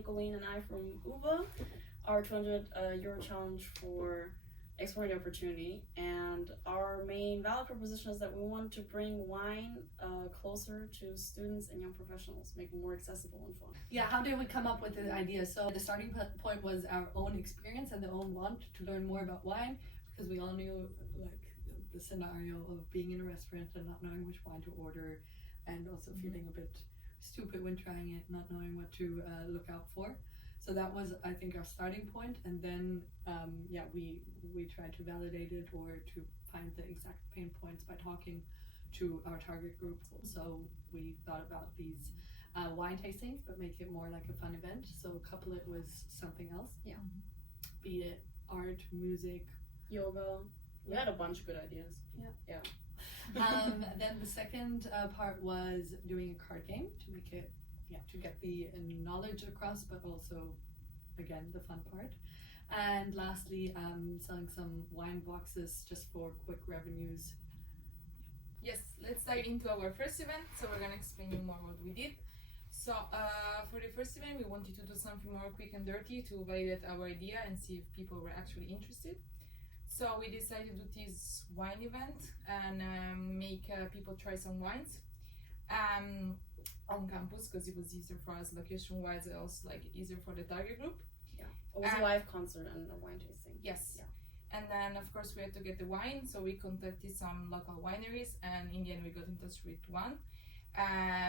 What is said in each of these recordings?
Nicolene and I from UVA, our 200 Euro Challenge for exploring the opportunity. And our main value proposition is that we want to bring wine closer to students and young professionals, make it more accessible and fun. Yeah, how did we come up with the idea? So the starting point was our own experience and the own want to learn more about wine, because we all knew like the scenario of being in a restaurant and not knowing which wine to order, and also feeling a bit stupid when trying it, not knowing what to look out for. So that was, I think, our starting point. And then, we tried to validate it or to find the exact pain points by talking to our target group. So we thought about these wine tastings, but make it more like a fun event. So couple it with something else. Yeah. Be it art, music, yoga. We had a bunch of good ideas. Yeah. Then the second part was doing a card game to make it, to get the knowledge across, but also, again, the fun part. And lastly, selling some wine boxes just for quick revenues. Yes, let's dive into our first event. So we're gonna explain you more what we did. So for the first event, we wanted to do something more quick and dirty to validate our idea and see if people were actually interested. So we decided to do this wine event and make people try some wines on campus, because it was easier for us location-wise, and also like easier for the target group. Yeah, it was a live concert and a wine tasting. Yes. Yeah. And then of course we had to get the wine, so we contacted some local wineries, and in the end we got in touch with one,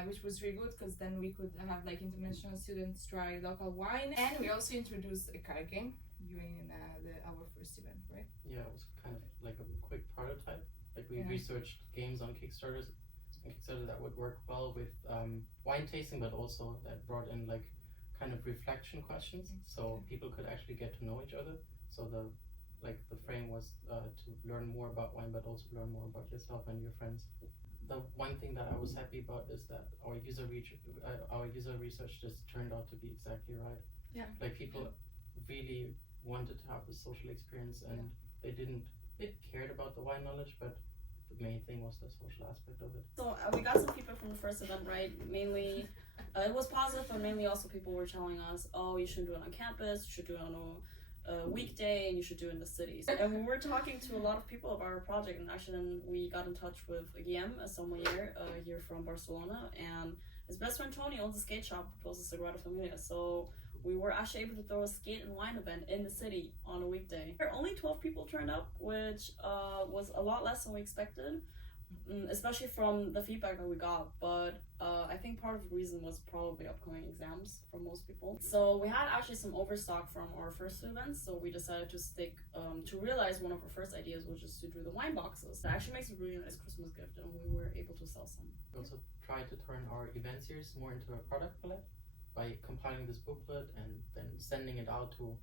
which was really good, because then we could have like international students try local wine. And we also introduced a card game during our first event, right? Yeah, it was kind of like a quick prototype. Like we researched games on Kickstarter that would work well with wine tasting, but also that brought in like kind of reflection questions, so people could actually get to know each other. So the frame was to learn more about wine, but also learn more about yourself and your friends. The one thing that I was happy about is that our user research just turned out to be exactly right. Yeah. Like people really wanted to have the social experience, and they cared about the wine knowledge, but the main thing was the social aspect of it. So we got some feedback from the first event, right? Mainly, it was positive, but mainly also people were telling us, oh, you shouldn't do it on campus, you should do it on a weekday, and you should do it in the cities. And we were talking to a lot of people of our project, and actually then we got in touch with Guillem, a sommelier here from Barcelona, and his best friend Tony owns a skate shop close to Sagrada Familia. So we were actually able to throw a skate and wine event in the city on a weekday. Only 12 people turned up, which was a lot less than we expected, especially from the feedback that we got. But I think part of the reason was probably upcoming exams for most people. So we had actually some overstock from our first two events, so we decided to stick to realize one of our first ideas, which is to do the wine boxes. It actually makes a really nice Christmas gift, and we were able to sell some. We also tried to turn our event series more into a product palette by compiling this booklet and then sending it out to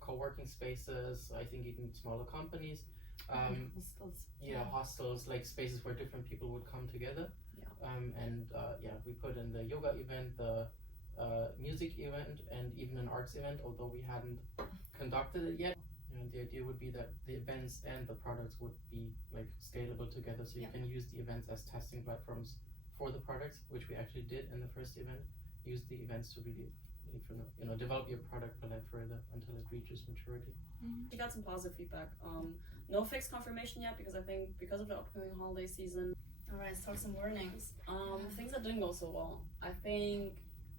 co-working spaces, I think even smaller companies, hostels, like spaces where different people would come together. We put in the yoga event, the music event, and even an arts event, although we hadn't conducted it yet. The idea would be that the events and the products would be like scalable together, so you can use the events as testing platforms for the products, which we actually did in the first event. Use the events to really, develop your product palette further until it reaches maturity. We got some positive feedback. No fixed confirmation yet, because I think because of the upcoming holiday season. All right, let's talk some learnings. Things that didn't go so well. I think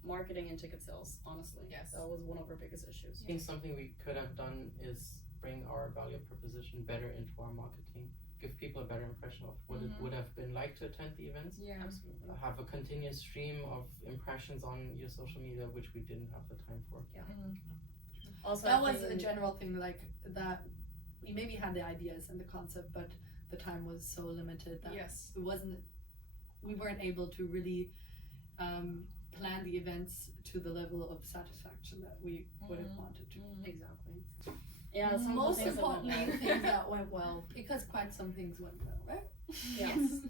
marketing and ticket sales, honestly. Yes. That was one of our biggest issues. I think something we could have done is bring our value proposition better into our marketing. Give people a better impression of what it would have been like to attend the events. Yeah, absolutely. Have a continuous stream of impressions on your social media, which we didn't have the time for. Yeah. Also, that was a general thing, like that we maybe had the ideas and the concept, but the time was so limited that we weren't able to really plan the events to the level of satisfaction that we would have wanted to. Exactly. Yeah, most importantly, things that went well, because quite some things went well, right? Yes.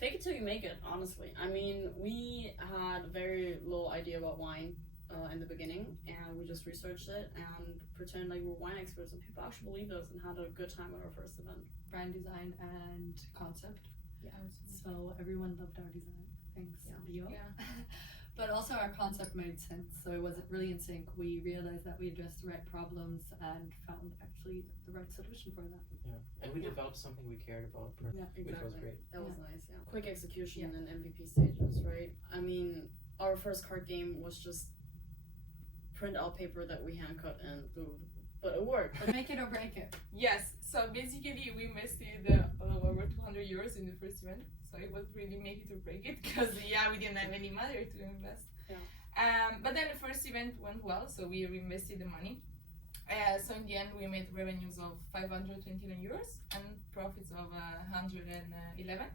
Fake it till you make it, honestly. I mean, we had very little idea about wine in the beginning, and we just researched it and pretended like we were wine experts, and people actually believed us and had a good time at our first event. Brand design and concept. Yeah. So everyone loved our design. Thanks, Leo. Yeah. But also our concept made sense, so it was really in sync. We realized that we addressed the right problems and found actually the right solution for that. Yeah, and we developed something we cared about, Yeah, which was great. That was Yeah. nice, yeah. Quick execution and MVP stages, right? I mean, our first card game was just print out paper that we hand cut and glued, but it worked. But make it or break it. Yes, so basically we invested over 200 euros in the first event, so it was really make it or break it, because we didn't have any money to invest. Yeah. But then the first event went well, so we reinvested the money. So in the end we made revenues of 529 euros and profits of 111.